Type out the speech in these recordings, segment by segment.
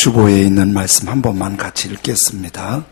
주보에 있는 말씀 한 번만 같이 읽겠습니다.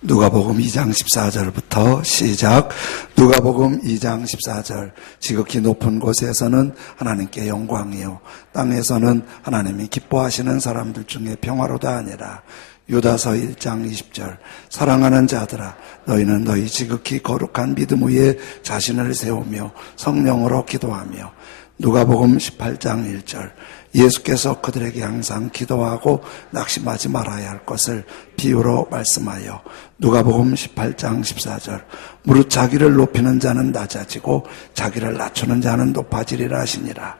누가복음 2장 14절부터 시작. 누가복음 2장 14절. 지극히 높은 곳에서는 하나님께 영광이요 땅에서는 하나님이 기뻐하시는 사람들 중에 평화로다 하니라. 유다서 1장 20절. 사랑하는 자들아, 너희는 너희 지극히 거룩한 믿음 위에 자신을 세우며 성령으로 기도하며. 누가복음 18장 1절. 예수께서 그들에게 항상 기도하고 낙심하지 말아야 할 것을 비유로 말씀하여. 누가복음 18장 14절. 무릇 자기를 높이는 자는 낮아지고 자기를 낮추는 자는 높아지리라 하시니라.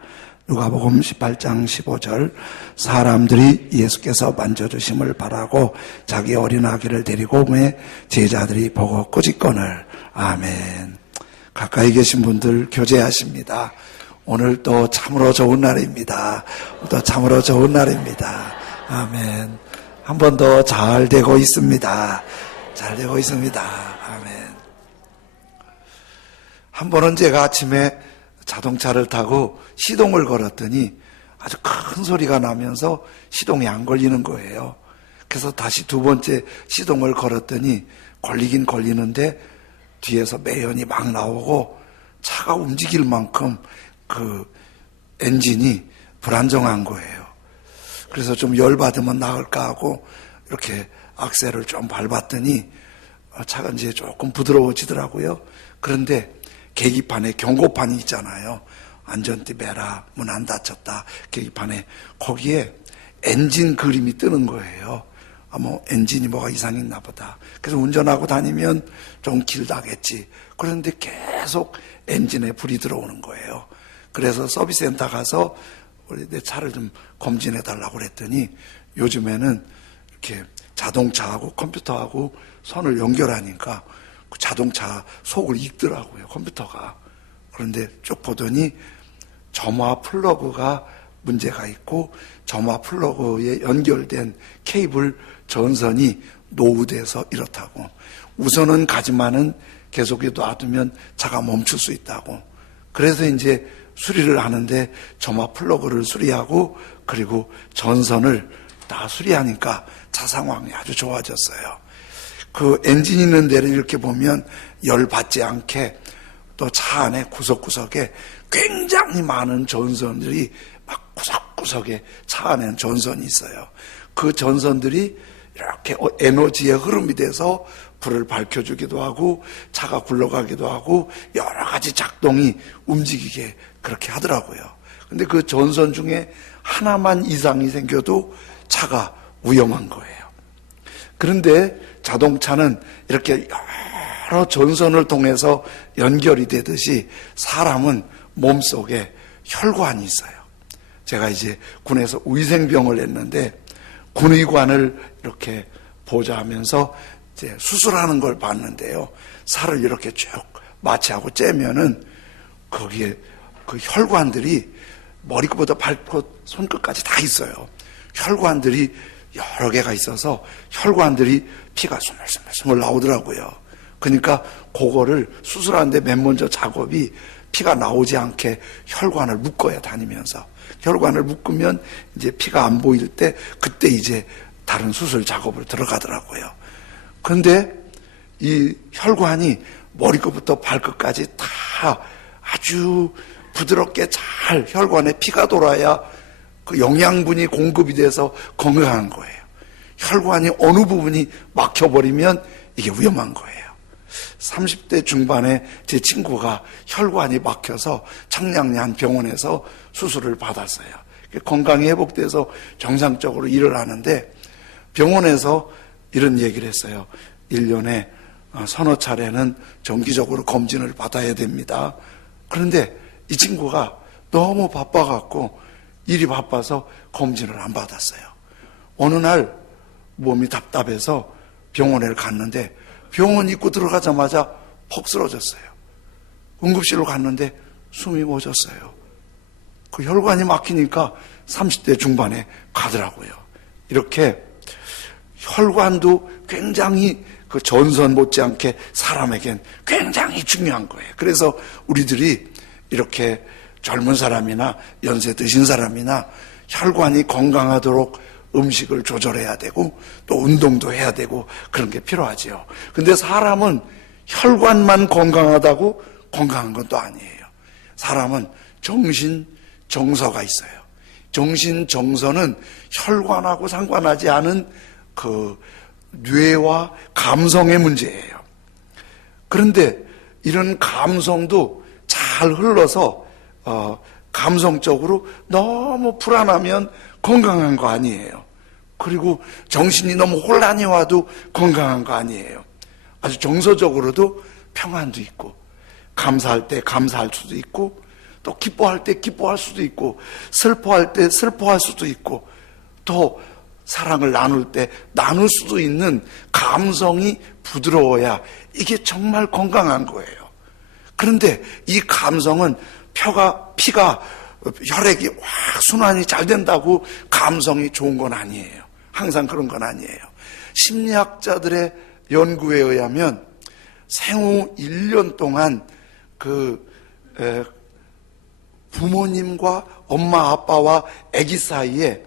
누가복음 18장 15절. 사람들이 예수께서 만져주심을 바라고 자기 어린 아기를 데리고 오매 제자들이 보고 꾸짖거늘. 아멘. 가까이 계신 분들 교제하십니다. 오늘 또 참으로 좋은 날입니다. 또 참으로 좋은 날입니다. 아멘. 한 번 더 잘 되고 있습니다. 잘 되고 있습니다. 아멘. 한 번은 제가 아침에 자동차를 타고 시동을 걸었더니 아주 큰 소리가 나면서 시동이 안 걸리는 거예요. 그래서 다시 두 번째 시동을 걸었더니 걸리긴 걸리는데 뒤에서 매연이 막 나오고 차가 움직일 만큼 그 엔진이 불안정한 거예요. 그래서 좀 열받으면 나을까 하고 이렇게 악셀을 좀 밟았더니 차가 이제 조금 부드러워지더라고요. 그런데 계기판에 경고판이 있잖아요. 안전띠 매라, 문 안 닫혔다, 계기판에. 거기에 엔진 그림이 뜨는 거예요. 뭐 엔진이 뭐가 이상이 있나 보다. 그래서 운전하고 다니면 좀 길다겠지. 그런데 계속 엔진에 불이 들어오는 거예요. 그래서 서비스 센터 가서 우리 내 차를 좀 검진해 달라고 그랬더니 요즘에는 이렇게 자동차하고 컴퓨터하고 선을 연결하니까 그 자동차 속을 읽더라고요, 컴퓨터가. 그런데 쭉 보더니 점화 플러그가 문제가 있고 점화 플러그에 연결된 케이블 전선이 노후돼서 이렇다고. 우선은 가지만은 계속 놔두면 차가 멈출 수 있다고. 그래서 이제 수리를 하는데 점화 플러그를 수리하고 그리고 전선을 다 수리하니까 차 상황이 아주 좋아졌어요. 그 엔진 있는 데를 이렇게 보면 열 받지 않게 또 차 안에 구석구석에 굉장히 많은 전선들이 막 구석구석에 차 안에는 전선이 있어요. 그 전선들이 이렇게 에너지의 흐름이 돼서 불을 밝혀주기도 하고 차가 굴러가기도 하고 여러 가지 작동이 움직이게 그렇게 하더라고요. 근데 그 전선 중에 하나만 이상이 생겨도 차가 위험한 거예요. 그런데 자동차는 이렇게 여러 전선을 통해서 연결이 되듯이 사람은 몸속에 혈관이 있어요. 제가 이제 군에서 위생병을 했는데 군의관을 이렇게 보좌하면서 이제 수술하는 걸 봤는데요. 살을 이렇게 쭉 마취하고 째면은 거기에 그 혈관들이 머리끝부터 발끝, 손끝까지 다 있어요. 혈관들이 여러 개가 있어서 혈관들이 피가 스물스물 나오더라고요. 그러니까 그거를 수술하는데 맨 먼저 작업이 피가 나오지 않게 혈관을 묶어야 다니면서. 혈관을 묶으면 이제 피가 안 보일 때 그때 이제 다른 수술 작업을 들어가더라고요. 그런데 이 혈관이 머리끝부터 발끝까지 다 아주 부드럽게 잘 혈관에 피가 돌아야 그 영양분이 공급이 돼서 건강한 거예요. 혈관이 어느 부분이 막혀버리면 이게 위험한 거예요. 30대 중반에 제 친구가 혈관이 막혀서 청량리 한 병원에서 수술을 받았어요. 건강이 회복돼서 정상적으로 일을 하는데 병원에서 이런 얘기를 했어요. 1년에 서너 차례는 정기적으로 검진을 받아야 됩니다. 그런데 이 친구가 너무 바빠갖고 일이 바빠서 검진을 안 받았어요. 어느 날 몸이 답답해서 병원에 갔는데 병원 입구 들어가자마자 퍽 쓰러졌어요. 응급실로 갔는데 숨이 멎었어요. 그 혈관이 막히니까 30대 중반에 가더라고요. 이렇게 혈관도 굉장히 그 전선 못지않게 사람에겐 굉장히 중요한 거예요. 그래서 우리들이 이렇게 젊은 사람이나 연세 드신 사람이나 혈관이 건강하도록 음식을 조절해야 되고 또 운동도 해야 되고 그런 게 필요하지요. 근데 사람은 혈관만 건강하다고 건강한 건 또 아니에요. 사람은 정신, 정서가 있어요. 정신, 정서는 혈관하고 상관하지 않은 그 뇌와 감성의 문제예요. 그런데 이런 감성도 잘 흘러서 감성적으로 너무 불안하면 건강한 거 아니에요. 그리고 정신이 너무 혼란이 와도 건강한 거 아니에요. 아주 정서적으로도 평안도 있고, 감사할 때 감사할 수도 있고, 또 기뻐할 때 기뻐할 수도 있고, 슬퍼할 때 슬퍼할 수도 있고, 또 사랑을 나눌 때 나눌 수도 있는 감성이 부드러워야 이게 정말 건강한 거예요. 그런데 이 감성은 피가 혈액이 확 순환이 잘 된다고 감성이 좋은 건 아니에요. 항상 그런 건 아니에요. 심리학자들의 연구에 의하면 생후 1년 동안 부모님과 엄마 아빠와 아기 사이에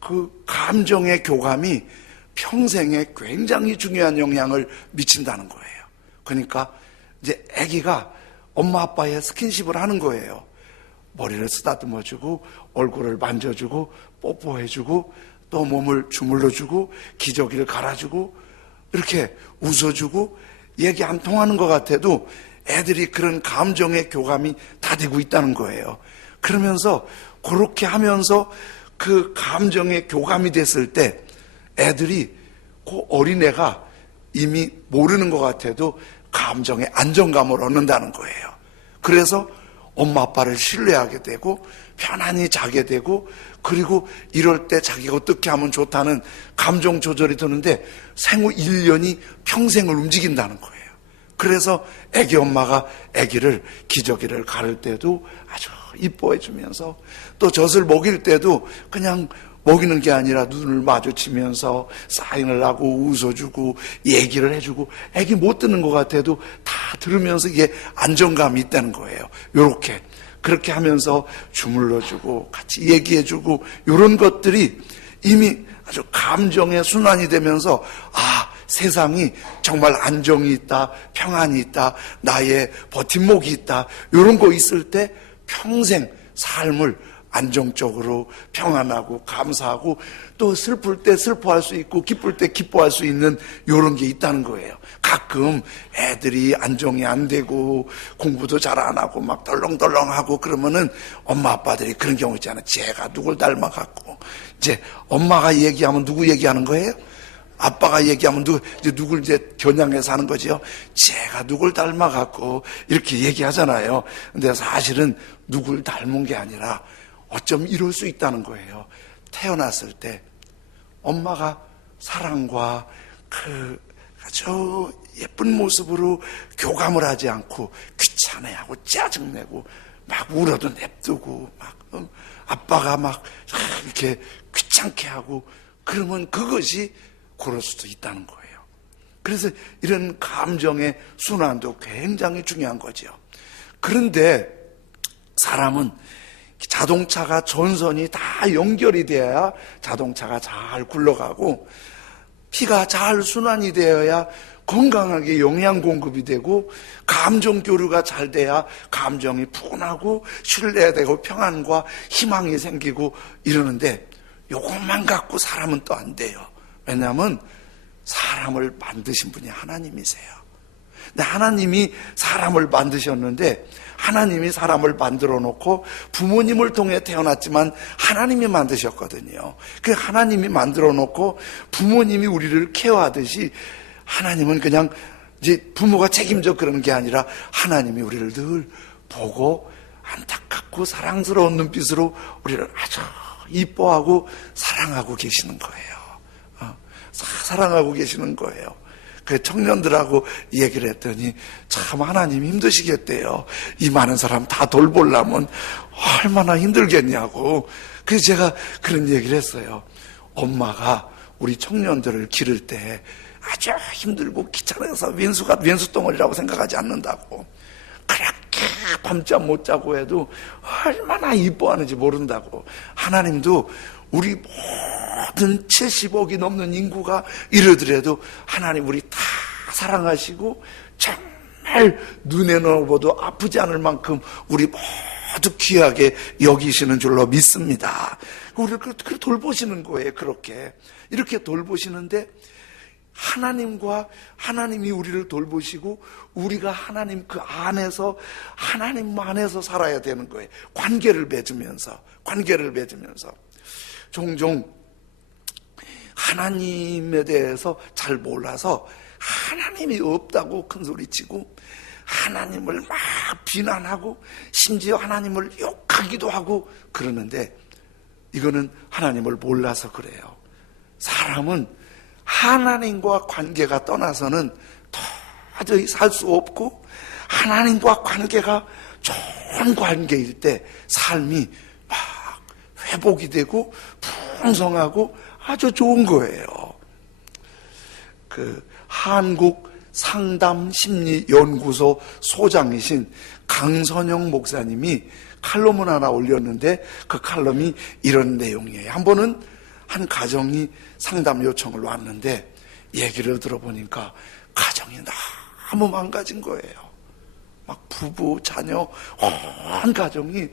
그 감정의 교감이 평생에 굉장히 중요한 영향을 미친다는 거예요. 그러니까 이제 아기가 엄마 아빠의 스킨십을 하는 거예요. 머리를 쓰다듬어주고 얼굴을 만져주고 뽀뽀해주고 또 몸을 주물러주고 기저귀를 갈아주고 이렇게 웃어주고 얘기 안 통하는 것 같아도 애들이 그런 감정의 교감이 다 되고 있다는 거예요. 그러면서 그렇게 하면서 그 감정의 교감이 됐을 때 애들이 그 어린애가 이미 모르는 것 같아도 감정의 안정감을 얻는다는 거예요. 그래서 엄마 아빠를 신뢰하게 되고 편안히 자게 되고 그리고 이럴 때 자기가 어떻게 하면 좋다는 감정 조절이 드는데 생후 1년이 평생을 움직인다는 거예요. 그래서 아기 엄마가 아기를 기저귀를 가를 때도 아주 이뻐해 주면서 또 젖을 먹일 때도 그냥 먹이는 게 아니라 눈을 마주치면서 사인을 하고 웃어주고 얘기를 해주고 아기 못 듣는 것 같아도 다 들으면서 이게 안정감이 있다는 거예요. 요렇게 그렇게 하면서 주물러주고 같이 얘기해주고 이런 것들이 이미 아주 감정의 순환이 되면서 세상이 정말 안정이 있다, 평안이 있다, 나의 버팀목이 있다 이런 거 있을 때 평생 삶을 안정적으로 평안하고 감사하고 또 슬플 때 슬퍼할 수 있고 기쁠 때 기뻐할 수 있는 이런 게 있다는 거예요. 가끔 애들이 안정이 안 되고 공부도 잘 안 하고 막 덜렁덜렁하고 그러면은 엄마 아빠들이 그런 경우 있잖아요. 쟤가 누굴 닮아갖고 이제 엄마가 얘기하면 누구 얘기하는 거예요? 아빠가 얘기하면 누굴 이제 겨냥해서 하는 거지요. 쟤가 누굴 닮아갖고 이렇게 얘기하잖아요. 근데 사실은 누굴 닮은 게 아니라 어쩜 이럴 수 있다는 거예요. 태어났을 때 엄마가 사랑과 그 아주 예쁜 모습으로 교감을 하지 않고 귀찮아하고 짜증내고 막 울어도 냅두고 막 아빠가 막 이렇게 귀찮게 하고 그러면 그것이 그럴 수도 있다는 거예요. 그래서 이런 감정의 순환도 굉장히 중요한 거죠. 그런데 사람은 자동차가 전선이 다 연결이 되어야 자동차가 잘 굴러가고 피가 잘 순환이 되어야 건강하게 영양 공급이 되고 감정 교류가 잘 돼야 감정이 푸근하고 신뢰되고 평안과 희망이 생기고 이러는데 요것만 갖고 사람은 또 안 돼요. 왜냐하면 사람을 만드신 분이 하나님이세요. 근데 하나님이 사람을 만드셨는데 하나님이 사람을 만들어 놓고 부모님을 통해 태어났지만 하나님이 만드셨거든요. 그 하나님이 만들어 놓고 부모님이 우리를 케어하듯이 하나님은 그냥 이제 부모가 책임져 그러는 게 아니라 하나님이 우리를 늘 보고 안타깝고 사랑스러운 눈빛으로 우리를 아주 이뻐하고 사랑하고 계시는 거예요. 사랑하고 계시는 거예요. 그 청년들하고 얘기를 했더니 참 하나님 힘드시겠대요. 이 많은 사람 다 돌보려면 얼마나 힘들겠냐고. 그래서 제가 그런 얘기를 했어요. 엄마가 우리 청년들을 기를 때 아주 힘들고 귀찮아서 왼수덩어리라고 생각하지 않는다고. 그렇게 밤잠 못 자고 해도 얼마나 이뻐하는지 모른다고. 하나님도 우리 같은 70억이 넘는 인구가 이러더라도 하나님 우리 다 사랑하시고 정말 눈에 넣어봐도 아프지 않을 만큼 우리 모두 귀하게 여기시는 줄로 믿습니다. 우리를 그렇게 돌보시는 거예요. 그렇게 이렇게 돌보시는데 하나님이 우리를 돌보시고 우리가 하나님 그 안에서 하나님 안에서 살아야 되는 거예요. 관계를 맺으면서 종종 하나님에 대해서 잘 몰라서 하나님이 없다고 큰소리치고 하나님을 막 비난하고 심지어 하나님을 욕하기도 하고 그러는데 이거는 하나님을 몰라서 그래요. 사람은 하나님과 관계가 떠나서는 도저히 살 수 없고 하나님과 관계가 좋은 관계일 때 삶이 막 회복이 되고 풍성하고 아주 좋은 거예요. 그 한국 상담심리연구소 소장이신 강선영 목사님이 칼럼을 하나 올렸는데 그 칼럼이 이런 내용이에요. 한 번은 한 가정이 상담 요청을 왔는데 얘기를 들어보니까 가정이 너무 망가진 거예요. 막 부부, 자녀, 온 가정이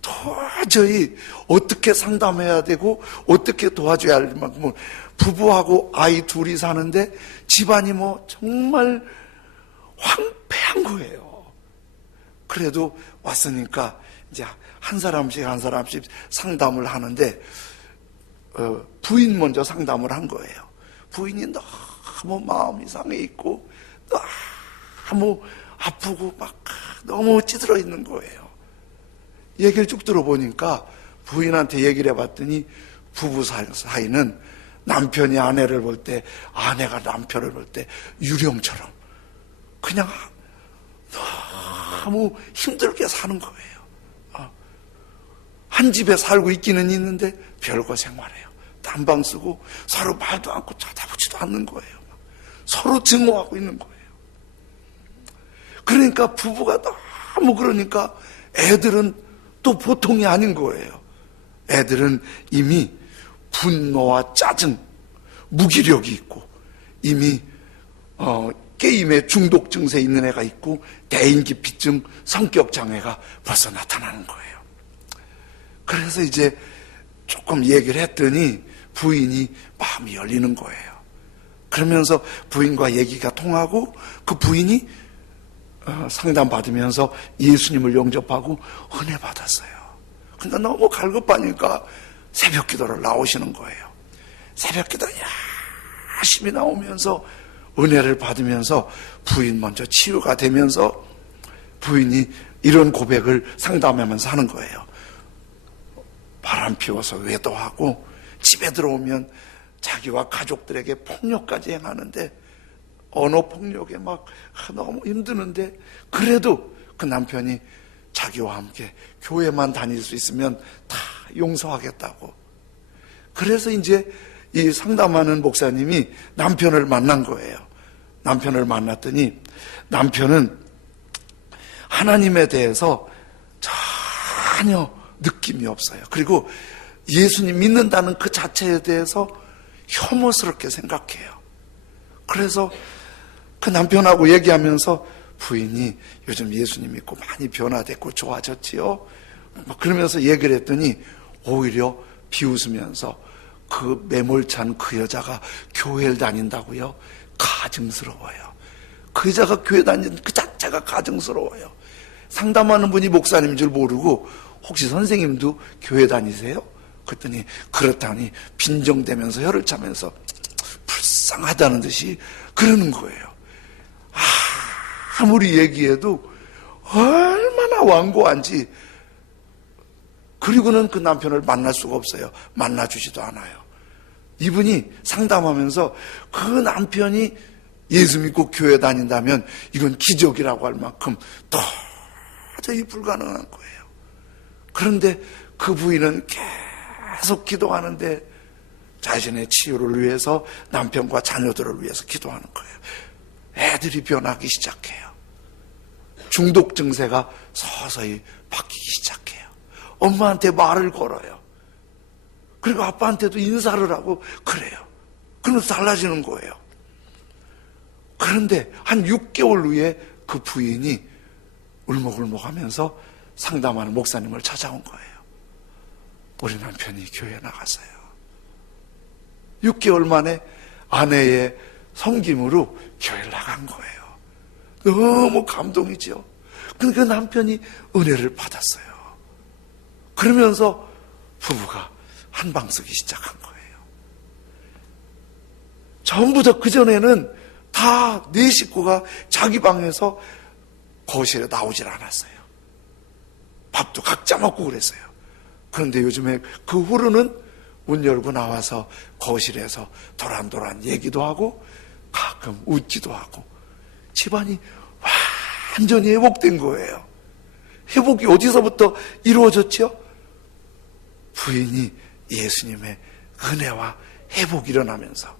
도저히 어떻게 상담해야 되고 어떻게 도와줘야 할 만큼 부부하고 아이 둘이 사는데 집안이 뭐 정말 황폐한 거예요. 그래도 왔으니까 이제 한 사람씩 상담을 하는데 부인 먼저 상담을 한 거예요. 부인이 너무 마음이 상해 있고 너무 아프고 막 너무 찌들어 있는 거예요. 얘기를 쭉 들어보니까 부인한테 얘기를 해봤더니 부부 사이는 남편이 아내를 볼 때 아내가 남편을 볼 때 유령처럼 그냥 너무 힘들게 사는 거예요. 한 집에 살고 있기는 있는데 별거 생활해요. 단방 쓰고 서로 말도 않고 쳐다보지도 않는 거예요. 서로 증오하고 있는 거예요. 그러니까 부부가 너무 그러니까 애들은 또 보통이 아닌 거예요. 애들은 이미 분노와 짜증, 무기력이 있고 이미 게임에 중독 증세 있는 애가 있고 대인기피증, 성격 장애가 벌써 나타나는 거예요. 그래서 이제 조금 얘기를 했더니 부인이 마음이 열리는 거예요. 그러면서 부인과 얘기가 통하고 그 부인이 상담받으면서 예수님을 영접하고 은혜 받았어요. 그러니까 너무 갈급하니까 새벽 기도를 나오시는 거예요. 새벽 기도 열심히 나오면서 은혜를 받으면서 부인 먼저 치유가 되면서 부인이 이런 고백을 상담하면서 하는 거예요. 바람 피워서 외도하고 집에 들어오면 자기와 가족들에게 폭력까지 행하는데 언어폭력에 막 너무 힘드는데 그래도 그 남편이 자기와 함께 교회만 다닐 수 있으면 다 용서하겠다고. 그래서 이제 이 상담하는 목사님이 남편을 만난 거예요. 남편을 만났더니 남편은 하나님에 대해서 전혀 느낌이 없어요. 그리고 예수님 믿는다는 그 자체에 대해서 혐오스럽게 생각해요. 그래서 그 남편하고 얘기하면서 부인이 요즘 예수님 믿고 많이 변화됐고 좋아졌지요? 그러면서 얘기를 했더니 오히려 비웃으면서 그 매몰찬 그 여자가 교회를 다닌다고요? 가증스러워요. 그 여자가 교회 다니는 그 자체가 가증스러워요. 상담하는 분이 목사님인 줄 모르고 혹시 선생님도 교회 다니세요? 그랬더니 그렇다니 빈정대면서 혀를 차면서 불쌍하다는 듯이 그러는 거예요. 아무리 얘기해도 얼마나 완고한지. 그리고는 그 남편을 만날 수가 없어요. 만나주지도 않아요. 이분이 상담하면서 그 남편이 예수 믿고 교회 다닌다면 이건 기적이라고 할 만큼 도저히 불가능한 거예요. 그런데 그 부인은 계속 기도하는데 자신의 치유를 위해서 남편과 자녀들을 위해서 기도하는 거예요. 애들이 변하기 시작해요. 중독 증세가 서서히 바뀌기 시작해요. 엄마한테 말을 걸어요. 그리고 아빠한테도 인사를 하고 그래요. 그러면서 달라지는 거예요. 그런데 한 6개월 후에 그 부인이 울먹울먹 하면서 상담하는 목사님을 찾아온 거예요. 우리 남편이 교회에 나갔어요. 6개월 만에 아내의 섬김으로 교회를 나간 거예요. 너무 감동이죠. 그 남편이 은혜를 받았어요. 그러면서 부부가 한방 쓰기 시작한 거예요. 전부 다 그전에는 다 네 식구가 자기 방에서 거실에 나오질 않았어요. 밥도 각자 먹고 그랬어요. 그런데 요즘에 그 후로는 문 열고 나와서 거실에서 도란도란 얘기도 하고 가끔 웃기도 하고 집안이 완전히 회복된 거예요. 회복이 어디서부터 이루어졌죠? 부인이 예수님의 은혜와 회복이 일어나면서.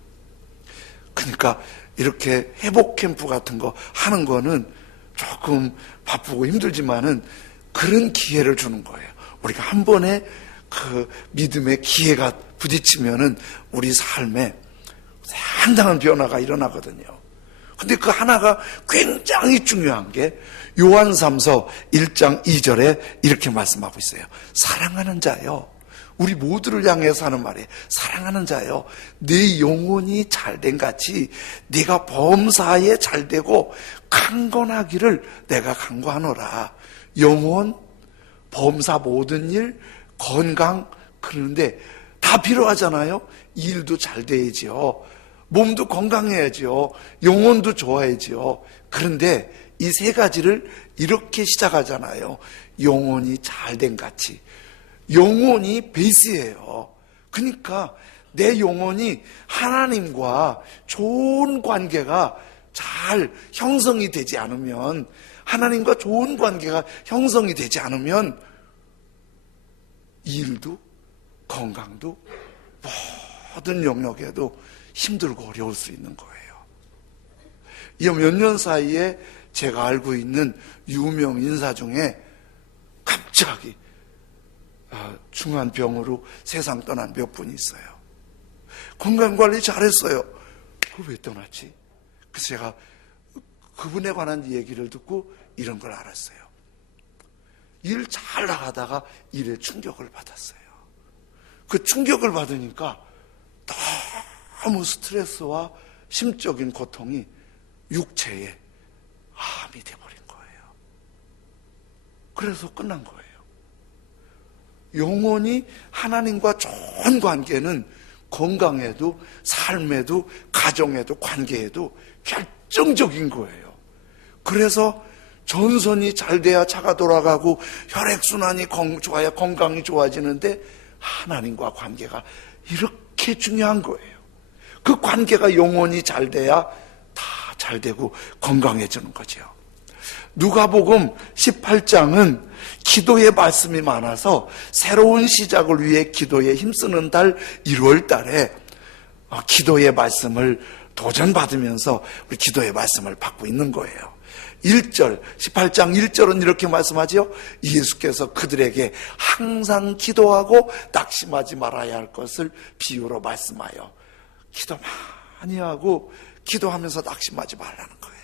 그러니까 이렇게 회복 캠프 같은 거 하는 거는 조금 바쁘고 힘들지만은 그런 기회를 주는 거예요. 우리가 한 번에 그 믿음의 기회가 부딪히면은 우리 삶에 상당한 변화가 일어나거든요. 근데 그 하나가 굉장히 중요한 게 요한3서 1장 2절에 이렇게 말씀하고 있어요. 사랑하는 자요. 우리 모두를 향해서 하는 말이에요. 사랑하는 자요. 내 영혼이 잘된 같이 네가 범사에 잘되고 강건하기를 내가 간구하노라. 영혼, 범사 모든 일, 건강, 그런데 다 필요하잖아요. 일도 잘 돼야죠. 몸도 건강해야죠. 영혼도 좋아야죠. 그런데 이 세 가지를 이렇게 시작하잖아요. 영혼이 잘된 같이. 영혼이 베이스예요. 그러니까 내 영혼이 하나님과 좋은 관계가 잘 형성이 되지 않으면, 하나님과 좋은 관계가 형성이 되지 않으면 일도 건강도 모든 영역에도 힘들고 어려울 수 있는 거예요. 이 몇 년 사이에 제가 알고 있는 유명 인사 중에 갑자기 중한 병으로 세상 떠난 몇 분이 있어요. 건강관리 잘했어요. 그거 왜 떠났지? 그래서 제가 그분에 관한 얘기를 듣고 이런 걸 알았어요. 일 잘 나가다가 일에 충격을 받았어요. 그 충격을 받으니까 너무 스트레스와 심적인 고통이 육체에 암이 돼버린 거예요. 그래서 끝난 거예요. 영혼이 하나님과 좋은 관계는 건강에도 삶에도 가정에도 관계에도 결정적인 거예요. 그래서 전선이 잘 돼야 차가 돌아가고 혈액순환이 좋아야 건강이 좋아지는데 하나님과 관계가 이렇게 중요한 거예요. 그 관계가 영혼이 잘 돼야 다 잘 되고 건강해지는 거죠. 누가복음 18장은 기도의 말씀이 많아서 새로운 시작을 위해 기도에 힘쓰는 달 1월 달에 기도의 말씀을 도전받으면서 우리 기도의 말씀을 받고 있는 거예요. 1절, 18장 1절은 이렇게 말씀하죠. 예수께서 그들에게 항상 기도하고 낙심하지 말아야 할 것을 비유로 말씀하여 기도 많이 하고 기도하면서 낙심하지 말라는 거예요.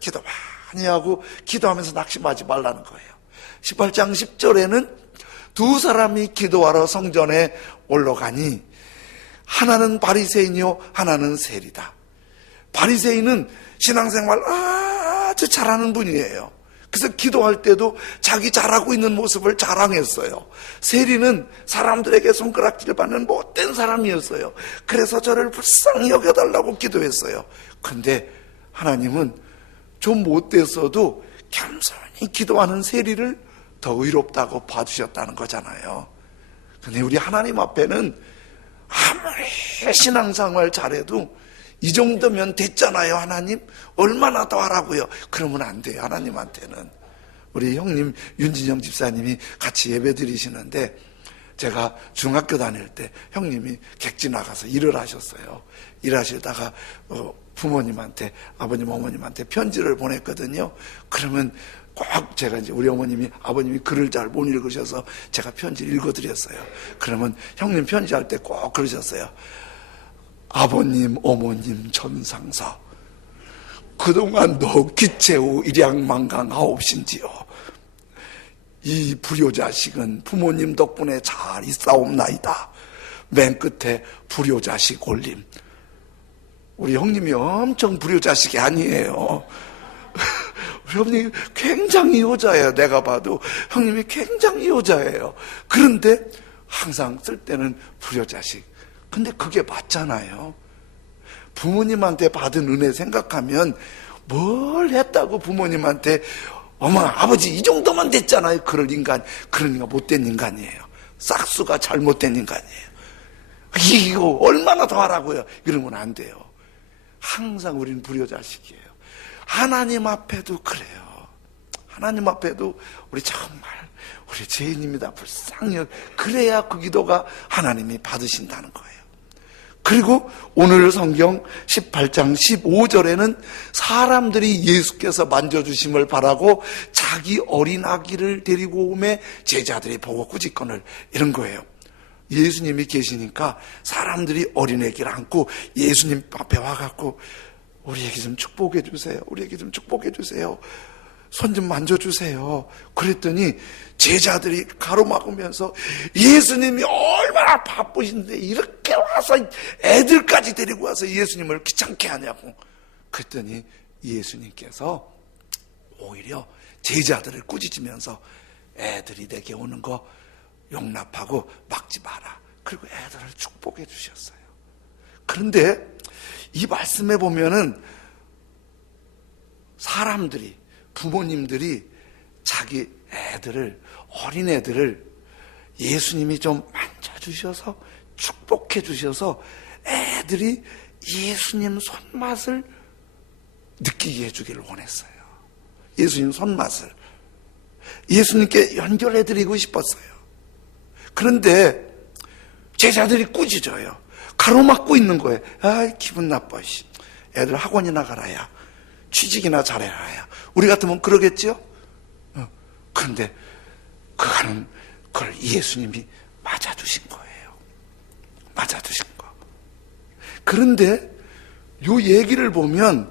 기도 많이 하고 기도하면서 낙심하지 말라는 거예요. 18장 10절에는 두 사람이 기도하러 성전에 올라가니 하나는 바리새인이요 하나는 세리다. 바리새인은 신앙생활 아주 잘하는 분이에요. 그래서 기도할 때도 자기 잘하고 있는 모습을 자랑했어요. 세리는 사람들에게 손가락질 받는 못된 사람이었어요. 그래서 저를 불쌍히 여겨달라고 기도했어요. 근데 하나님은 좀 못됐어도 겸손히 기도하는 세리를 더 의롭다고 봐주셨다는 거잖아요. 근데 우리 하나님 앞에는 아무리 신앙생활 잘해도 이 정도면 됐잖아요. 하나님 얼마나 더 하라고요. 그러면 안 돼요. 하나님한테는. 우리 형님 윤진영 집사님이 같이 예배 드리시는데 제가 중학교 다닐 때 형님이 객지 나가서 일을 하셨어요. 일하시다가 부모님한테, 아버님 어머님한테 편지를 보냈거든요. 그러면 꼭 제가 이제 우리 아버님이 글을 잘 못 읽으셔서 제가 편지를 읽어드렸어요. 그러면 형님 편지할 때 꼭 그러셨어요. 아버님, 어머님, 전상사, 그동안도 기체후 일양만강하옵신지요. 이 불효자식은 부모님 덕분에 잘 있사옵나이다. 맨 끝에 불효자식 올림. 우리 형님이 엄청 불효자식이 아니에요. 우리 형님이 굉장히 효자예요. 내가 봐도 형님이 굉장히 효자예요. 그런데 항상 쓸 때는 불효자식. 근데 그게 맞잖아요. 부모님한테 받은 은혜 생각하면 뭘 했다고 부모님한테 어머 아버지 이 정도만 됐잖아요. 그런 인간 못된 인간이에요. 싹수가 잘못된 인간이에요. 이거 얼마나 더 하라고요. 이러면 안 돼요. 항상 우리는 불효자식이에요. 하나님 앞에도 그래요. 하나님 앞에도 우리 정말 우리 죄인입니다. 불쌍히 그래야 그 기도가 하나님이 받으신다는 거예요. 그리고 오늘 성경 18장 15절에는 사람들이 예수께서 만져주심을 바라고 자기 어린 아기를 데리고 오매 제자들이 보고 꾸짖거늘 이런 거예요. 예수님이 계시니까 사람들이 어린애기를 안고 예수님 앞에 와갖고 우리에게 좀 축복해 주세요. 우리에게 좀 축복해 주세요. 손 좀 만져주세요. 그랬더니 제자들이 가로막으면서 예수님이 얼마나 바쁘신데 이렇게 와서 애들까지 데리고 와서 예수님을 귀찮게 하냐고. 그랬더니 예수님께서 오히려 제자들을 꾸짖으면서 애들이 내게 오는 거 용납하고 막지 마라. 그리고 애들을 축복해 주셨어요. 그런데 이 말씀에 보면은 사람들이 부모님들이 자기 애들을 어린애들을 예수님이 좀 만져주셔서 축복해 주셔서 애들이 예수님 손맛을 느끼게 해주기를 원했어요. 예수님 손맛을 예수님께 연결해드리고 싶었어요. 그런데 제자들이 꾸짖어요. 가로막고 있는 거예요. 아이 기분 나빠. 애들 학원이나 가라야. 취직이나 잘해라야. 우리 같으면 그러겠죠? 그런데 그걸 예수님이 맞아주신 거예요. 맞아주신 거. 그런데 요 얘기를 보면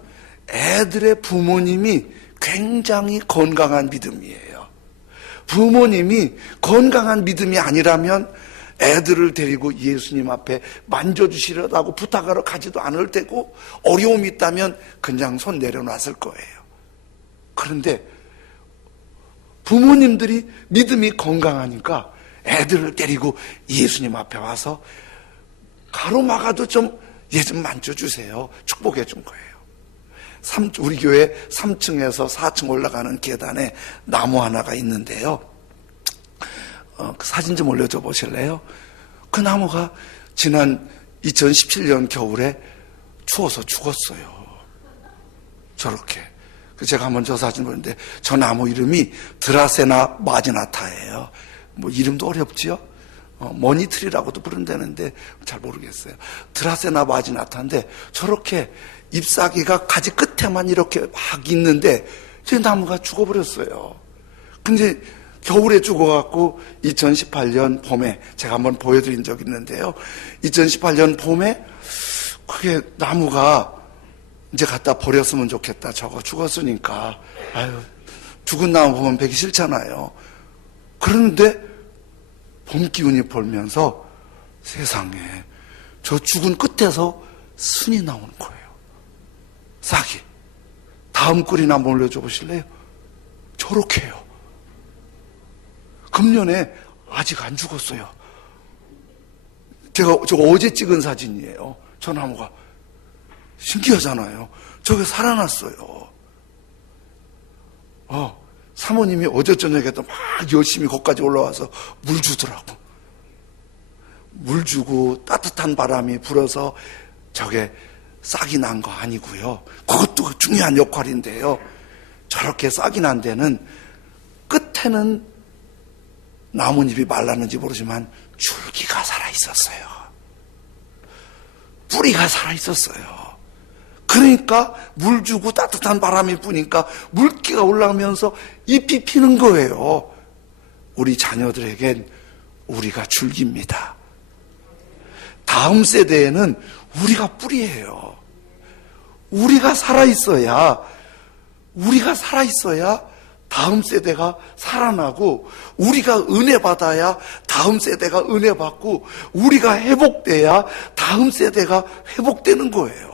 애들의 부모님이 굉장히 건강한 믿음이에요. 부모님이 건강한 믿음이 아니라면 애들을 데리고 예수님 앞에 만져주시려고 부탁하러 가지도 않을 테고 어려움이 있다면 그냥 손 내려놨을 거예요. 그런데 부모님들이 믿음이 건강하니까 애들을 데리고 예수님 앞에 와서 가로막아도 좀 얘 좀 만져주세요. 축복해 준 거예요. 우리 교회 3층에서 4층 올라가는 계단에 나무 하나가 있는데요. 그 사진 좀 올려줘 보실래요? 그 나무가 지난 2017년 겨울에 추워서 죽었어요. 저렇게. 제가 한번 저 사진 보는데 저 나무 이름이 드라세나 마지나타예요. 뭐 이름도 어렵지요? 머니트리라고도 부른다는데 잘 모르겠어요. 드라세나 마지나타인데 저렇게 잎사귀가 가지 끝에만 이렇게 막 있는데 저 나무가 죽어버렸어요. 근데 겨울에 죽어갖고 2018년 봄에 제가 한번 보여드린 적이 있는데요. 2018년 봄에 그게 나무가 이제 갖다 버렸으면 좋겠다. 저거 죽었으니까. 아유, 죽은 나무 보면 베기 싫잖아요. 그런데 봄 기운이 불면서 세상에 저 죽은 끝에서 순이 나오는 거예요. 싹이. 다음 글이나 한번 올려줘 보실래요? 저렇게요. 금년에 아직 안 죽었어요. 제가 저 어제 찍은 사진이에요. 저 나무가. 신기하잖아요. 저게 살아났어요. 사모님이 어제 저녁에도 막 열심히 거기까지 올라와서 물 주더라고. 물 주고 따뜻한 바람이 불어서 저게 싹이 난 거 아니고요. 그것도 중요한 역할인데요. 저렇게 싹이 난 데는 끝에는 나뭇잎이 말랐는지 모르지만 줄기가 살아있었어요. 뿌리가 살아있었어요. 그러니까 물 주고 따뜻한 바람이 부니까 물기가 올라오면서 잎이 피는 거예요. 우리 자녀들에겐 우리가 줄기입니다. 다음 세대에는 우리가 뿌리예요. 우리가 살아있어야 다음 세대가 살아나고, 우리가 은혜 받아야 다음 세대가 은혜 받고, 우리가 회복돼야 다음 세대가 회복되는 거예요.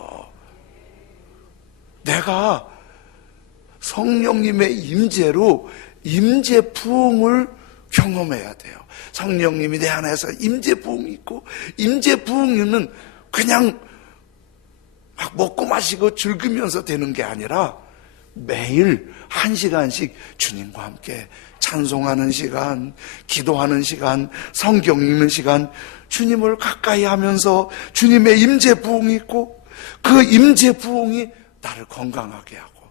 내가 성령님의 임재로 임재 부흥을 경험해야 돼요. 성령님이 내 안에서 임재 부흥이 있고, 임재 부흥은 그냥 막 먹고 마시고 즐기면서 되는 게 아니라 매일 1시간씩 주님과 함께 찬송하는 시간, 기도하는 시간, 성경 읽는 시간, 주님을 가까이 하면서 주님의 임재 부흥이 있고, 그 임재 부흥이 나를 건강하게 하고,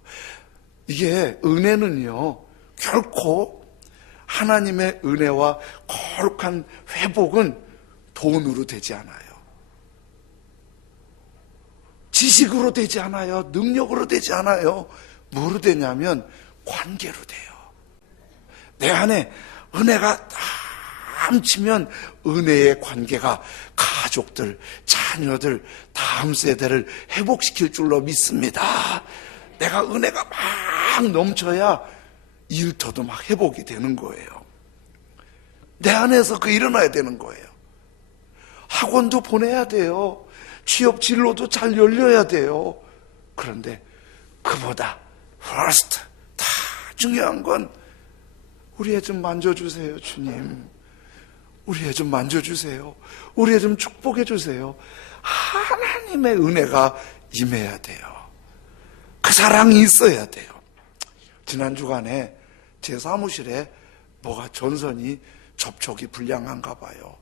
이게 은혜는요, 결코 하나님의 은혜와 거룩한 회복은 돈으로 되지 않아요. 지식으로 되지 않아요. 능력으로 되지 않아요. 뭐로 되냐면 관계로 돼요. 내 안에 은혜가 넘치면 은혜의 관계가 가족들, 자녀들, 다음 세대를 회복시킬 줄로 믿습니다. 내가 은혜가 막 넘쳐야 일터도 막 회복이 되는 거예요. 내 안에서 그 일어나야 되는 거예요. 학원도 보내야 돼요. 취업 진로도 잘 열려야 돼요. 그런데 그보다 first, 다 중요한 건 우리 애 좀 만져주세요, 주님. 우리 애 좀 만져주세요. 우리 애 좀 축복해 주세요. 하나님의 은혜가 임해야 돼요. 그 사랑이 있어야 돼요. 지난 주간에 제 사무실에 뭐가 전선이 접촉이 불량한가 봐요.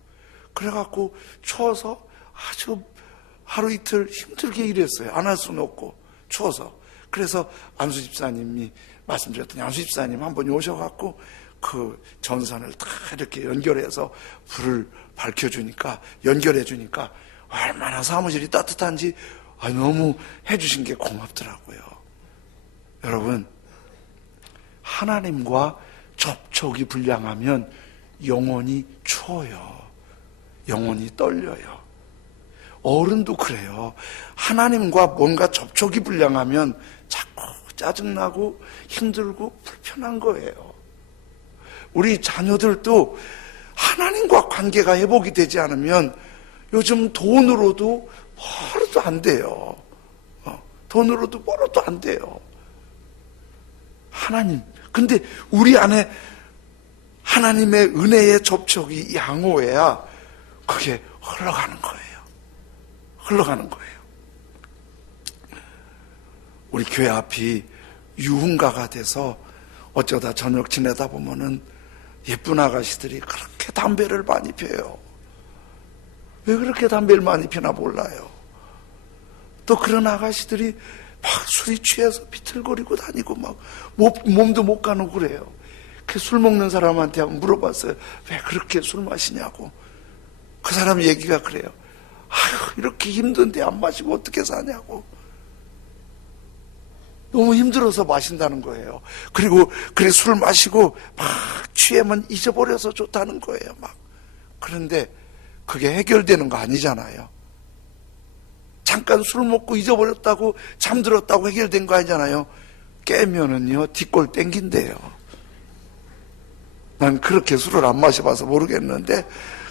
그래갖고 추워서 아주 하루 이틀 힘들게 일했어요. 안 할 수는 없고 추워서. 그래서 안수 집사님이 말씀드렸더니, 안수 집사님 한 번이 오셔갖고 그 전선을 다 이렇게 연결해서 불을 밝혀주니까, 연결해주니까 얼마나 사무실이 따뜻한지 너무 해주신 게 고맙더라고요. 여러분, 하나님과 접촉이 불량하면 영혼이 추워요. 영혼이 떨려요. 어른도 그래요. 하나님과 뭔가 접촉이 불량하면 자꾸 짜증나고 힘들고 불편한 거예요. 우리 자녀들도 하나님과 관계가 회복이 되지 않으면 요즘 돈으로도 벌어도 안 돼요. 돈으로도 벌어도 안 돼요. 하나님, 근데 우리 안에 하나님의 은혜의 접촉이 양호해야 그게 흘러가는 거예요. 흘러가는 거예요. 우리 교회 앞이 유흥가가 돼서 어쩌다 저녁 지내다 보면은 예쁜 아가씨들이 그렇게 담배를 많이 피워요. 왜 그렇게 담배를 많이 피나 몰라요. 또 그런 아가씨들이 막 술이 취해서 비틀거리고 다니고 막 몸도 못 가누고 그래요. 그 술 먹는 사람한테 한번 물어봤어요. 왜 그렇게 술 마시냐고. 그 사람 얘기가 그래요. 아유, 이렇게 힘든데 안 마시고 어떻게 사냐고. 너무 힘들어서 마신다는 거예요. 그리고 그래 술 마시고 막 취하면 잊어버려서 좋다는 거예요. 막. 그런데 그게 해결되는 거 아니잖아요. 잠깐 술 먹고 잊어버렸다고 잠들었다고 해결된 거 아니잖아요. 깨면은요 뒷골 땡긴대요. 난 그렇게 술을 안 마셔봐서 모르겠는데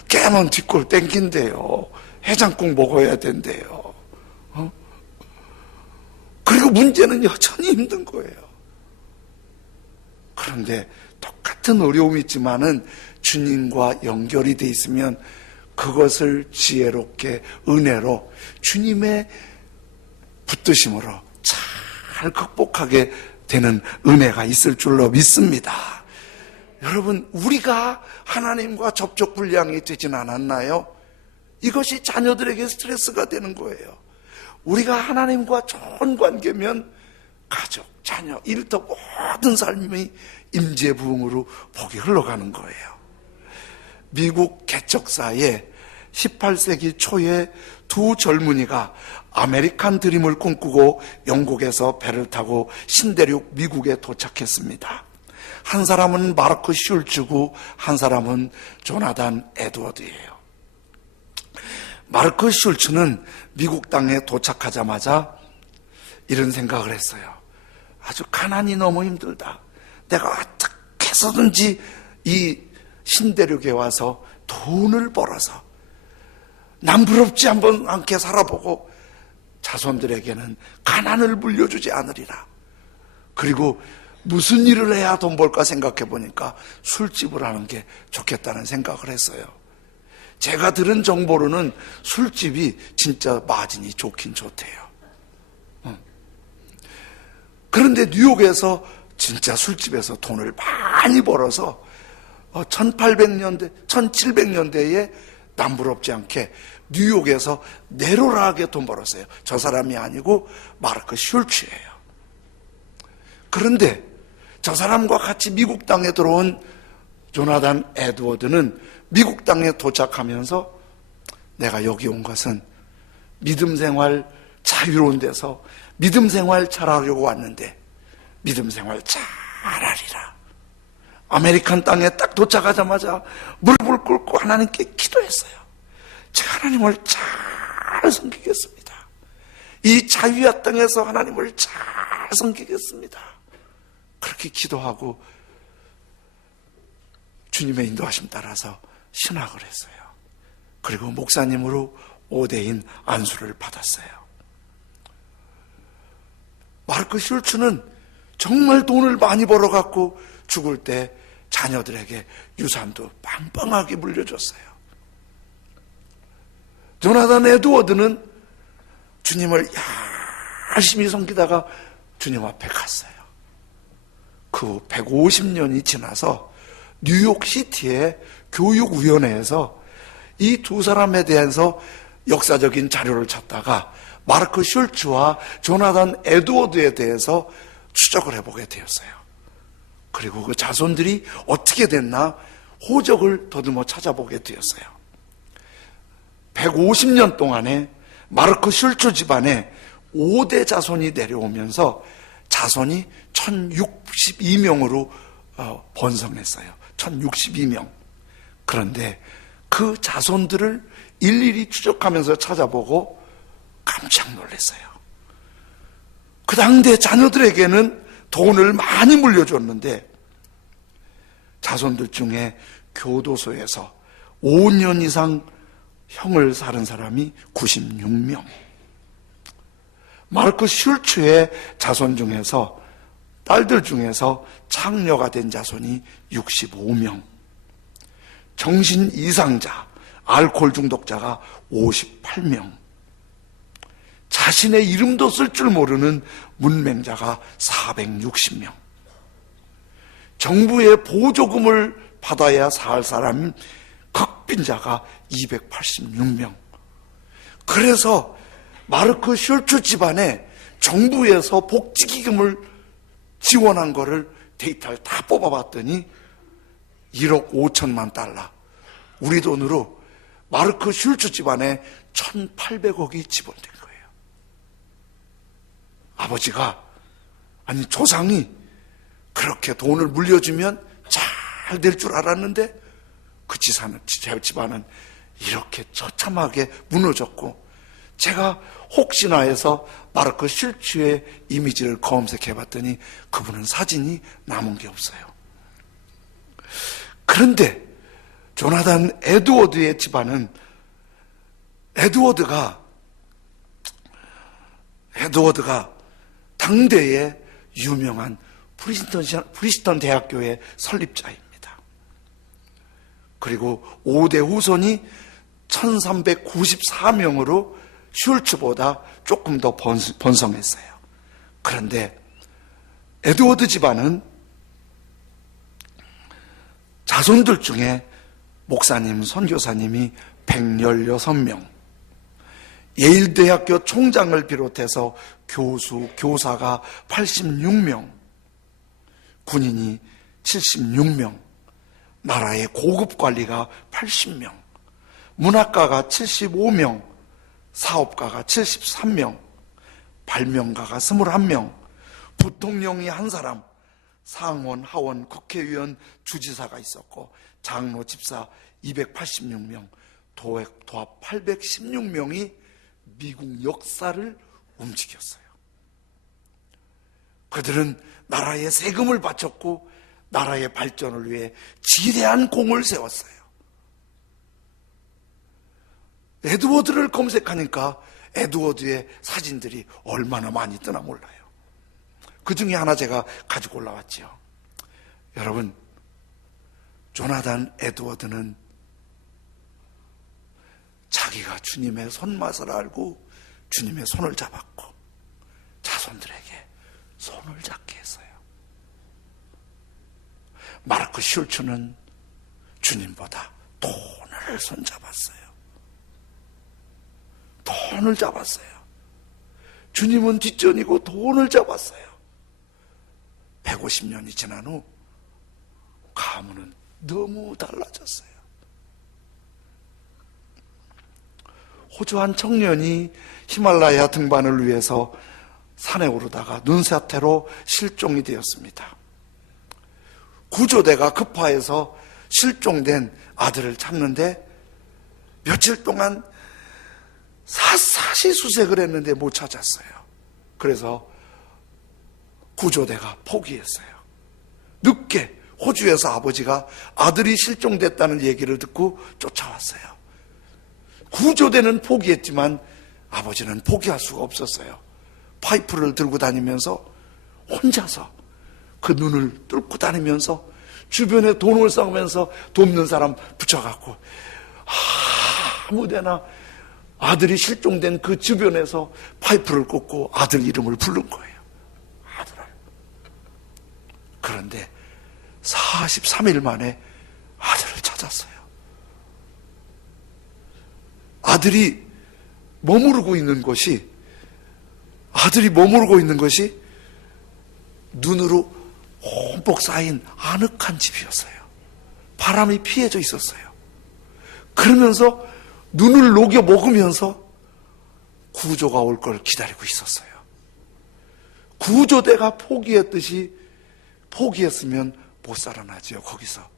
깨면 뒷골 땡긴대요. 해장국 먹어야 된대요. 그리고 문제는 여전히 힘든 거예요. 그런데 똑같은 어려움이 있지만은 주님과 연결이 돼 있으면 그것을 지혜롭게 은혜로 주님의 붙드심으로 잘 극복하게 되는 은혜가 있을 줄로 믿습니다. 여러분, 우리가 하나님과 접촉 불량이 되진 않았나요? 이것이 자녀들에게 스트레스가 되는 거예요. 우리가 하나님과 좋은 관계면 가족, 자녀, 일터 모든 삶이 임재부흥으로 복이 흘러가는 거예요. 미국 개척사에 18세기 초에 두 젊은이가 아메리칸 드림을 꿈꾸고 영국에서 배를 타고 신대륙 미국에 도착했습니다. 한 사람은 마르크 슐츠고 한 사람은 조나단 에드워드예요. 마르크 슐츠는 미국 땅에 도착하자마자 이런 생각을 했어요. 아주 가난이 너무 힘들다. 내가 어떻게 해서든지 이 신대륙에 와서 돈을 벌어서 남부럽지 않게 살아보고 자손들에게는 가난을 물려주지 않으리라. 그리고 무슨 일을 해야 돈 벌까 생각해 보니까 술집을 하는 게 좋겠다는 생각을 했어요. 제가 들은 정보로는 술집이 진짜 마진이 좋긴 좋대요. 그런데 뉴욕에서 진짜 술집에서 돈을 많이 벌어서 1800년대, 1700년대에 남부럽지 않게 뉴욕에서 내로라하게 돈 벌었어요. 저 사람이 아니고 마르크 슐츠예요. 그런데 저 사람과 같이 미국 땅에 들어온 조나단 에드워드는 미국 땅에 도착하면서 내가 여기 온 것은 믿음 생활 자유로운 데서 믿음 생활 잘하려고 왔는데 믿음 생활 잘하리라. 아메리칸 땅에 딱 도착하자마자 무릎을 꿇고 하나님께 기도했어요. 제가 하나님을 잘 섬기겠습니다. 이 자유의 땅에서 하나님을 잘 섬기겠습니다. 그렇게 기도하고 주님의 인도하심 따라서 신학을 했어요. 그리고 목사님으로 5대인 안수를 받았어요. 마르크 슐츠는 정말 돈을 많이 벌어갖고 죽을 때 자녀들에게 유산도 빵빵하게 물려줬어요. 조나단 에드워드는 주님을 열심히 섬기다가 주님 앞에 갔어요. 그 150년이 지나서 뉴욕시티의 교육위원회에서 이 두 사람에 대해서 역사적인 자료를 찾다가 마르크 슐츠와 조나단 에드워드에 대해서 추적을 해보게 되었어요. 그리고 그 자손들이 어떻게 됐나 호적을 더듬어 찾아보게 되었어요. 150년 동안에 마르크 슐츠 집안에 5대 자손이 내려오면서 자손이 1062명으로 번성했어요. 1062명. 그런데 그 자손들을 일일이 추적하면서 찾아보고 깜짝 놀랐어요. 그 당대 자녀들에게는 돈을 많이 물려줬는데 자손들 중에 교도소에서 5년 이상 형을 살은 사람이 96명. 마르크 슐츠의 자손 중에서 딸들 중에서 창녀가 된 자손이 65명. 정신 이상자, 알코올 중독자가 58명. 자신의 이름도 쓸 줄 모르는 문맹자가 460명. 정부의 보조금을 받아야 살 사람 극빈자가 286명. 그래서 마르크 슐츠 집안에 정부에서 복지기금을 지원한 거를 데이터를 다 뽑아봤더니 1억 5천만 달러. 우리 돈으로 마르크 슐츠 집안에 1,800억이 지원된 거예요. 아버지가, 아니 조상이 그렇게 돈을 물려주면 잘 될 줄 알았는데 그 집안은 이렇게 처참하게 무너졌고, 제가 혹시나 해서 마르크 슐츠의 이미지를 검색해 봤더니 그분은 사진이 남은 게 없어요. 그런데 조나단 에드워드의 집안은 에드워드가 당대의 유명한 프리스턴 대학교의 설립자입니다. 그리고 5대 후손이 1394명으로 슐츠보다 조금 더 번성했어요. 그런데 에드워드 집안은 자손들 중에 목사님, 선교사님이 116명, 예일대학교 총장을 비롯해서 교수, 교사가 86명, 군인이 76명, 나라의 고급 관리가 80명, 문학가가 75명, 사업가가 73명, 발명가가 21명, 부통령이 1사람, 상원, 하원, 국회의원, 주지사가 있었고 장로, 집사 286명, 도합 816명이 미국 역사를 움직였어요. 그들은 나라에 세금을 바쳤고 나라의 발전을 위해 지대한 공을 세웠어요. 에드워드를 검색하니까 에드워드의 사진들이 얼마나 많이 뜨나 몰라요. 그 중에 하나 제가 가지고 올라왔죠. 여러분, 조나단 에드워드는 자기가 주님의 손맛을 알고 주님의 손을 잡았고 자손들에게 손을 잡게 했어요. 마르크 슐츠는 주님보다 돈을 손잡았어요. 돈을 잡았어요. 주님은 뒷전이고 돈을 잡았어요. 150년이 지난 후 가문은 너무 달라졌어요. 호주 한 청년이 히말라야 등반을 위해서 산에 오르다가 눈사태로 실종이 되었습니다. 구조대가 급파해서 실종된 아들을 찾는데 며칠 동안 샅샅이 수색을 했는데 못 찾았어요. 그래서 구조대가 포기했어요. 늦게 호주에서 아버지가 아들이 실종됐다는 얘기를 듣고 쫓아왔어요. 구조대는 포기했지만 아버지는 포기할 수가 없었어요. 파이프를 들고 다니면서 혼자서 그 눈을 뚫고 다니면서 주변에 돈을 쌓으면서 돕는 사람 붙여갖고 아무데나 아들이 실종된 그 주변에서 파이프를 꽂고 아들 이름을 부른 거예요. 아들을. 그런데 43일 만에 아들을 찾았어요. 아들이 머무르고 있는 것이 눈으로 홈뻑 쌓인 아늑한 집이었어요. 바람이 피해져 있었어요. 그러면서 눈을 녹여 먹으면서 구조가 올 걸 기다리고 있었어요. 구조대가 포기했듯이 포기했으면 못 살아나지요. 거기서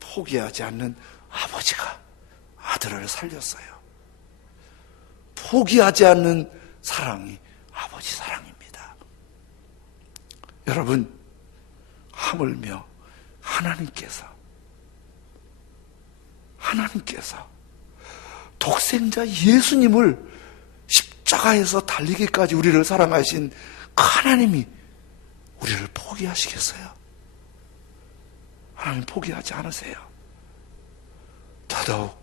포기하지 않는 아버지가 아들을 살렸어요. 포기하지 않는 사랑이 아버지 사랑입니다. 여러분, 하물며 하나님께서 독생자 예수님을 십자가에서 달리기까지 우리를 사랑하신 그 하나님이 우리를 포기하시겠어요? 하나님 포기하지 않으세요. 더더욱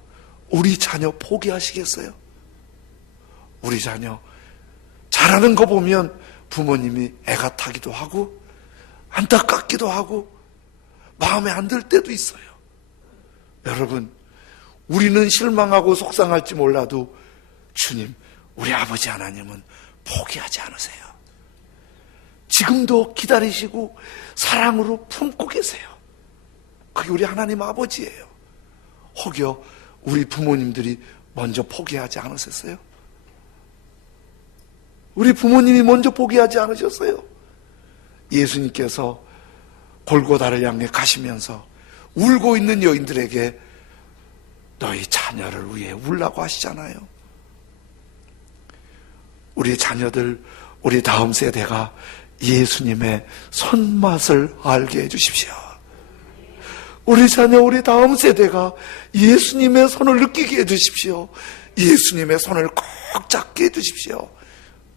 우리 자녀 포기하시겠어요? 우리 자녀 잘하는 거 보면 부모님이 애가 타기도 하고 안타깝기도 하고 마음에 안 들 때도 있어요. 여러분, 우리는 실망하고 속상할지 몰라도 주님, 우리 아버지 하나님은 포기하지 않으세요. 지금도 기다리시고 사랑으로 품고 계세요. 그게 우리 하나님 아버지예요. 혹여 우리 부모님들이 먼저 포기하지 않으셨어요? 우리 부모님이 먼저 포기하지 않으셨어요? 예수님께서 골고다를 향해 가시면서 울고 있는 여인들에게 너희 자녀를 위해 울라고 하시잖아요. 우리 자녀들, 우리 다음 세대가 예수님의 손맛을 알게 해주십시오. 우리 자녀, 우리 다음 세대가 예수님의 손을 느끼게 해주십시오. 예수님의 손을 꼭 잡게 해주십시오.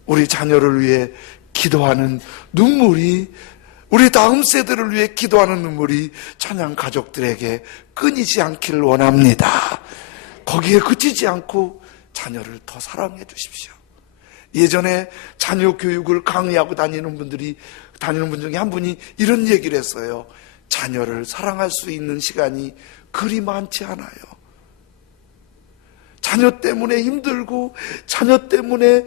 우리 자녀를 위해 기도하는 눈물이, 우리 다음 세대를 위해 기도하는 눈물이 찬양 가족들에게 끊이지 않기를 원합니다. 거기에 그치지 않고 자녀를 더 사랑해 주십시오. 예전에 자녀 교육을 강의하고 다니는 분 중에 한 분이 이런 얘기를 했어요. 자녀를 사랑할 수 있는 시간이 그리 많지 않아요. 자녀 때문에 힘들고 자녀 때문에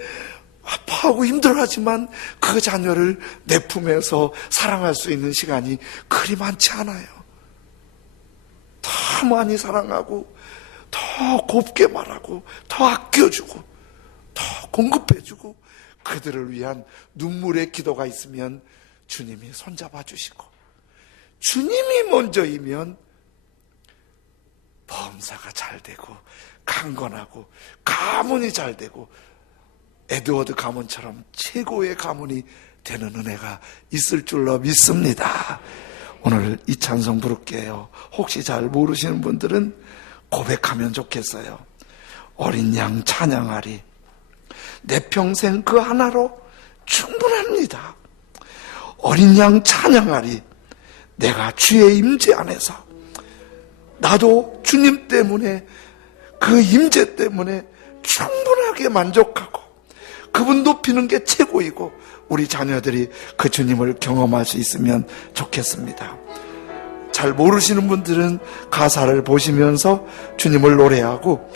아파하고 힘들어하지만 그 자녀를 내 품에서 사랑할 수 있는 시간이 그리 많지 않아요. 더 많이 사랑하고 더 곱게 말하고 더 아껴주고 더 공급해주고 그들을 위한 눈물의 기도가 있으면 주님이 손잡아 주시고, 주님이 먼저이면 범사가 잘 되고 강건하고 가문이 잘 되고 에드워드 가문처럼 최고의 가문이 되는 은혜가 있을 줄로 믿습니다. 오늘 이 찬송 부를게요. 혹시 잘 모르시는 분들은 고백하면 좋겠어요. 어린 양 찬양하리, 내 평생 그 하나로 충분합니다. 어린 양 찬양하리, 내가 주의 임재 안에서, 나도 주님 때문에, 그 임재 때문에 충분하게 만족하고 그분 높이는 게 최고이고 우리 자녀들이 그 주님을 경험할 수 있으면 좋겠습니다. 잘 모르시는 분들은 가사를 보시면서 주님을 노래하고,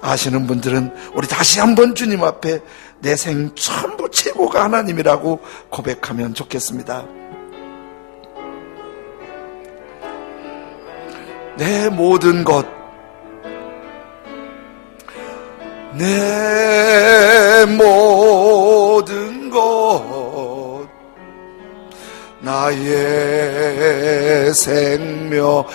아시는 분들은 우리 다시 한번 주님 앞에 내 생 전부 최고가 하나님이라고 고백하면 좋겠습니다. 내 모든 것, 내 모든 것, 나의 생명까지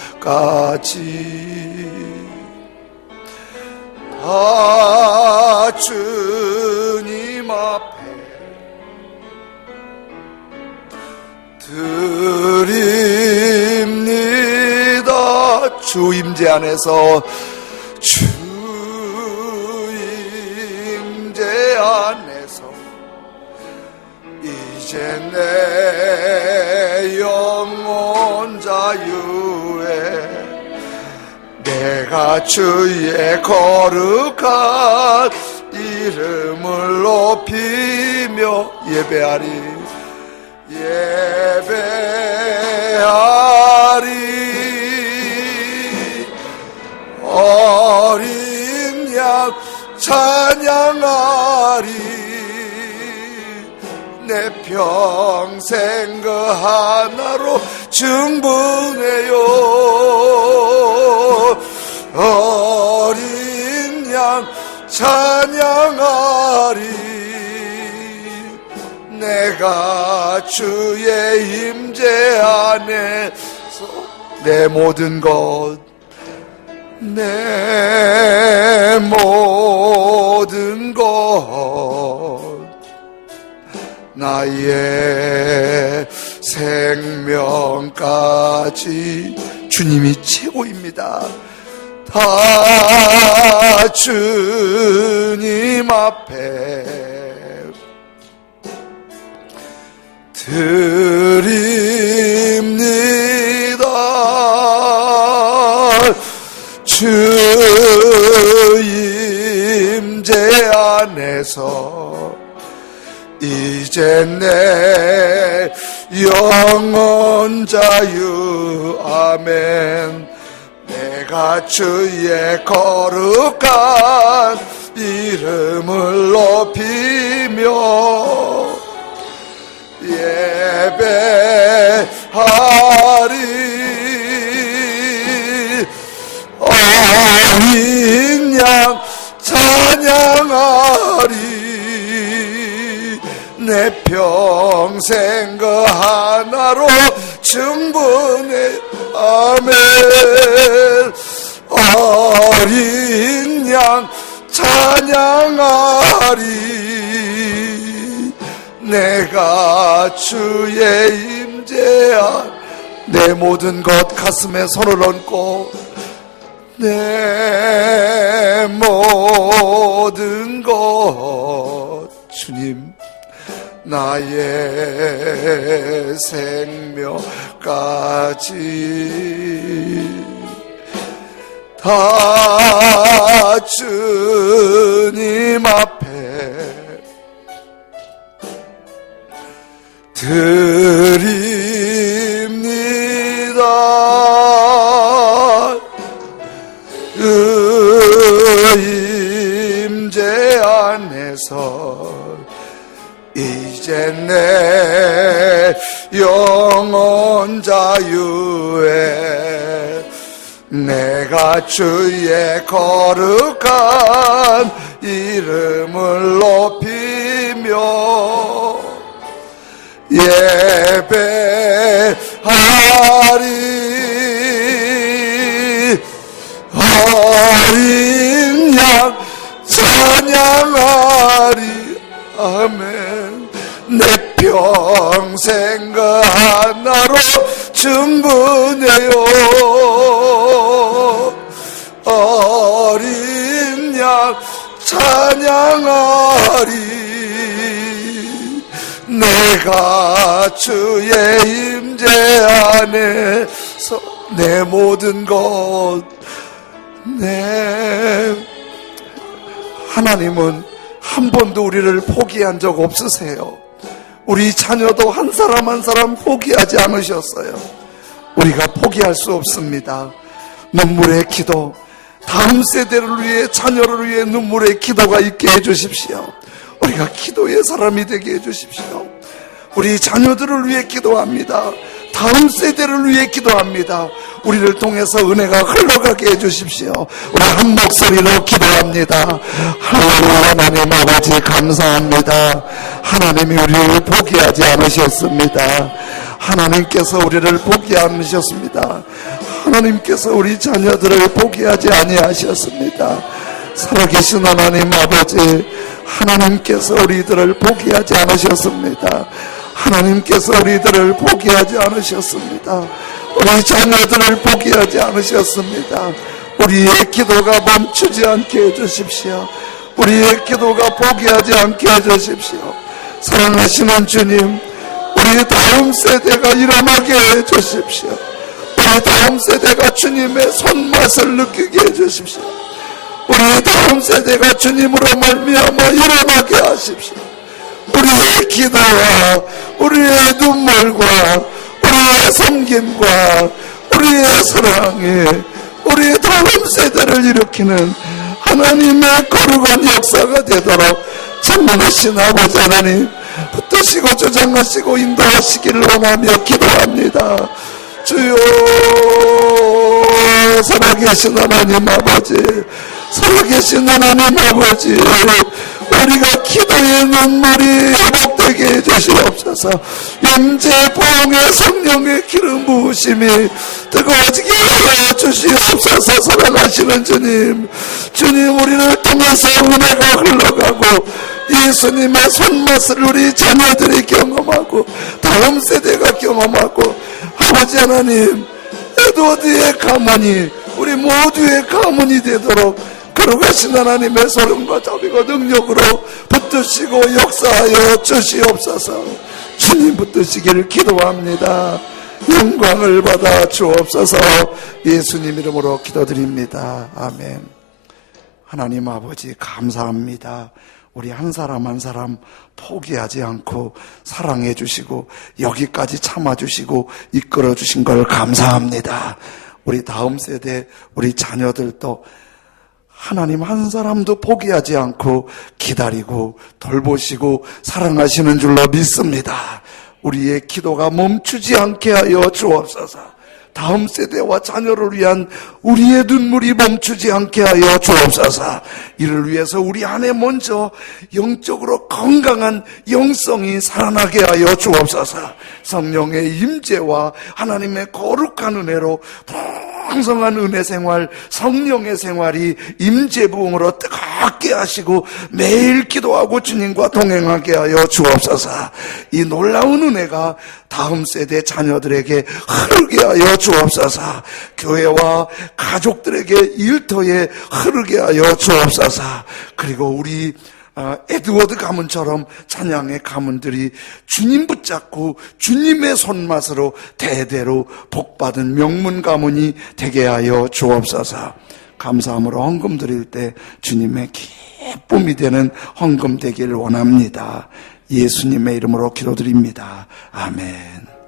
다 주님 앞에 드립니다. 주 임재 안에서, 주 임재 안에서 이제 내 영혼 자유에 내가 주의 거룩한 이름을 높이며 예배하리, 예배하리. 어린 양 찬양하리, 내 평생 그 하나로 충분해요. 어린 양 찬양하리, 내가 주의 임재 안에서 내 모든 것, 내 모든 것, 나의 생명까지 주님이 최고입니다. 다 주님 앞에 드립니다. 주 임재 안에서 이제 내 영혼 자유, 아멘. 내가 주의 거룩한 이름을 높이며 예배하리, 어린 양 찬양하리, 내 평생 그 하나로 충분해, 아멘. 어린 양 찬양하리, 내가 주의 임재한 내 모든 것, 가슴에 손을 얹고 내 모든 것, 주님 나의 생명까지 다 주님 앞에 드립니다. 그 임재 안에서 이제 내 영혼 자유에 내가 주의 거룩한 이름을 높이며 예배하리. 어린 양 찬양하리. 아멘. 내 평생 그 하나로 충분해요. 어린 양 찬양하리. 내가 주의 임재 안에서 내 모든 것. 하나님은 한 번도 우리를 포기한 적 없으세요. 우리 자녀도 한 사람 한 사람 포기하지 않으셨어요. 우리가 포기할 수 없습니다. 눈물의 기도, 다음 세대를 위해, 자녀를 위해 눈물의 기도가 있게 해주십시오. 우리가 기도의 사람이 되게 해주십시오. 우리 자녀들을 위해 기도합니다. 다음 세대를 위해 기도합니다. 우리를 통해서 은혜가 흘러가게 해주십시오. 우리 한 목소리로 기도합니다. 하나님 아버지 감사합니다. 하나님이 우리를 포기하지 않으셨습니다. 하나님께서 우리를 포기하지 않으셨습니다. 하나님께서 우리 자녀들을 포기하지 아니하셨습니다. 살아계신 하나님 아버지, 하나님께서 우리들을 포기하지 않으셨습니다. 하나님께서 우리들을 포기하지 않으셨습니다. 우리 자녀들을 포기하지 않으셨습니다. 우리의 기도가 멈추지 않게 해주십시오. 우리의 기도가 포기하지 않게 해주십시오. 사랑하시는 주님, 우리 다음 세대가 일어나게 해주십시오. 우리 다음 세대가 주님의 손맛을 느끼게 해주십시오. 우리 다음 세대가 주님으로 말미암아 일어나게 하십시오. 우리의 기도와 우리의 눈물과 우리의 섬김과 우리의 사랑에 우리의 다음 세대를 일으키는 하나님의 거룩한 역사가 되도록 전능하신 아버지 하나님 붙드시고 조장하시고 인도하시기를 원하며 기도합니다. 주여, 살아계신 하나님 아버지, 살아계신 하나님 아버지, 우리가 기도의 눈물이 회복되게 해주시옵소서. 임재부흥의 성령의 기름 부으심이 뜨거워지게 하여 주시옵소서. 사랑하시는 주님, 주님 우리를 통해서 은혜가 흘러가고 예수님의 손맛을 우리 자녀들이 경험하고 다음 세대가 경험하고, 아버지 하나님, 에드워드의 가문이 우리 모두의 가문이 되도록 거룩하신 하나님의 소름과 자비가 능력으로 붙드시고 역사하여 주시옵소서. 주님 붙드시기를 기도합니다. 영광을 받아 주옵소서. 예수님 이름으로 기도드립니다. 아멘. 하나님 아버지 감사합니다. 우리 한 사람 한 사람 포기하지 않고 사랑해 주시고 여기까지 참아 주시고 이끌어 주신 걸 감사합니다. 우리 다음 세대, 우리 자녀들도 하나님 한 사람도 포기하지 않고 기다리고 돌보시고 사랑하시는 줄로 믿습니다. 우리의 기도가 멈추지 않게 하여 주옵소서. 다음 세대와 자녀를 위한 우리의 눈물이 멈추지 않게 하여 주옵소서. 이를 위해서 우리 안에 먼저 영적으로 건강한 영성이 살아나게 하여 주옵소서. 성령의 임재와 하나님의 거룩한 은혜로 풍성한 은혜 생활, 성령의 생활이 임재부흥으로 뜨겁게 하시고 매일 기도하고 주님과 동행하게 하여 주옵소서. 이 놀라운 은혜가 다음 세대 자녀들에게 흐르게 하여 주옵소서. 교회와 가족들에게 일터에 흐르게 하여 주옵소서. 그리고 우리 에드워드 가문처럼 찬양의 가문들이 주님 붙잡고 주님의 손맛으로 대대로 복받은 명문 가문이 되게 하여 주옵소서. 감사함으로 헌금 드릴 때 주님의 기쁨이 되는 헌금 되기를 원합니다. 예수님의 이름으로 기도드립니다. 아멘.